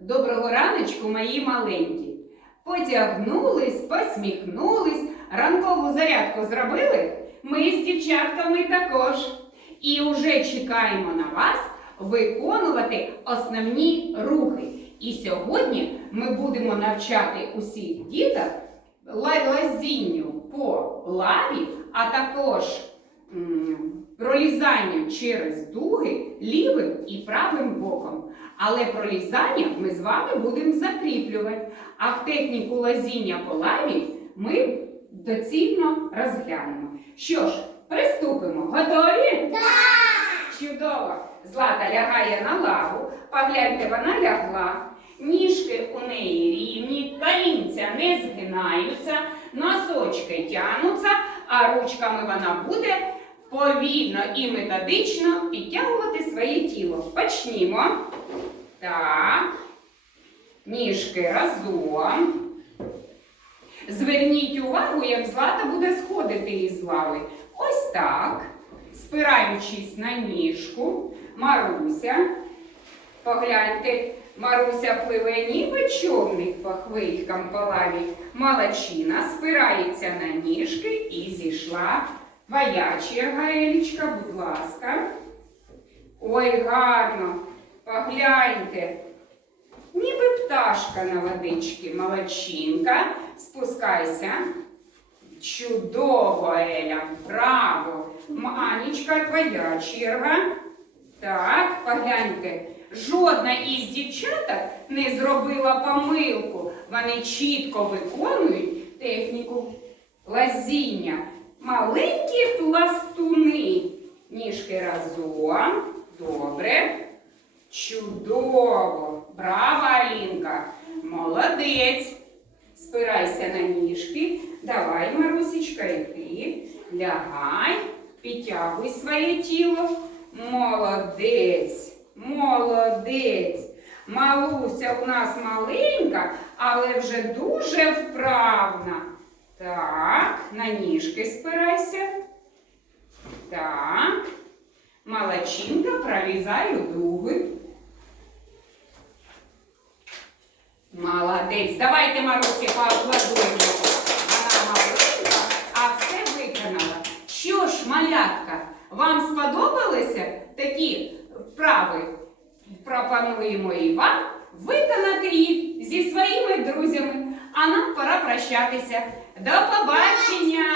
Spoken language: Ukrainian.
Доброго раночку, мої маленькі. Потягнулись, посміхнулись, ранкову зарядку зробили. Ми з дівчатками також. І вже чекаємо на вас виконувати основні рухи. І сьогодні ми будемо навчати усіх діток ла- лазінню по лаві, а також пролізанню через дуги лівим і правим боком. Але пролізання ми з вами будемо закріплювати. А в техніку лазіння по лаві ми доцільно розглянемо. Що ж, приступимо. Готові? Так! Чудово! Злата лягає на лаву. Погляньте, вона лягла. Ніжки у неї рівні, колінця не згинаються, носочки тянуться, а ручками вона буде повільно і методично підтягувати своє тіло. Почнімо. Так. Ніжки разом. Зверніть увагу, як злата буде сходити із лави. Ось так. Спираючись на ніжку, Маруся. Погляньте, Маруся пливе ніби човник по хвилькам по лаві. Малачина спирається на ніжки і зійшла. Твоя черга, Елічка, будь ласка. Ой, гарно. Погляньте. Ніби пташка на водичці, молодчинка. Спускайся. Чудово, Еля, браво. Манічка, твоя черга. Так, погляньте. Жодна із дівчаток не зробила помилку. Вони чітко виконують техніку лазіння. Маленькі пластуни. Ніжки разом. Чудово! Браво, Алінка! Молодець! Спирайся на ніжки. Давай, Марусечка, і ти. Лягай, підтягуй своє тіло. Молодець! Молодець! Малуся у нас маленька, але вже дуже вправна. Так, на ніжки спирайся. Так. Молодчинка, пролізаю дуги. Молодець. Давайте Марусі поаплодуємо. Вона маленька, а все виконала. Що ж, малятка, вам сподобалися такі вправи? Пропонуємо і вам виконати їх зі своїми друзями. А нам пора прощатися. До побачення!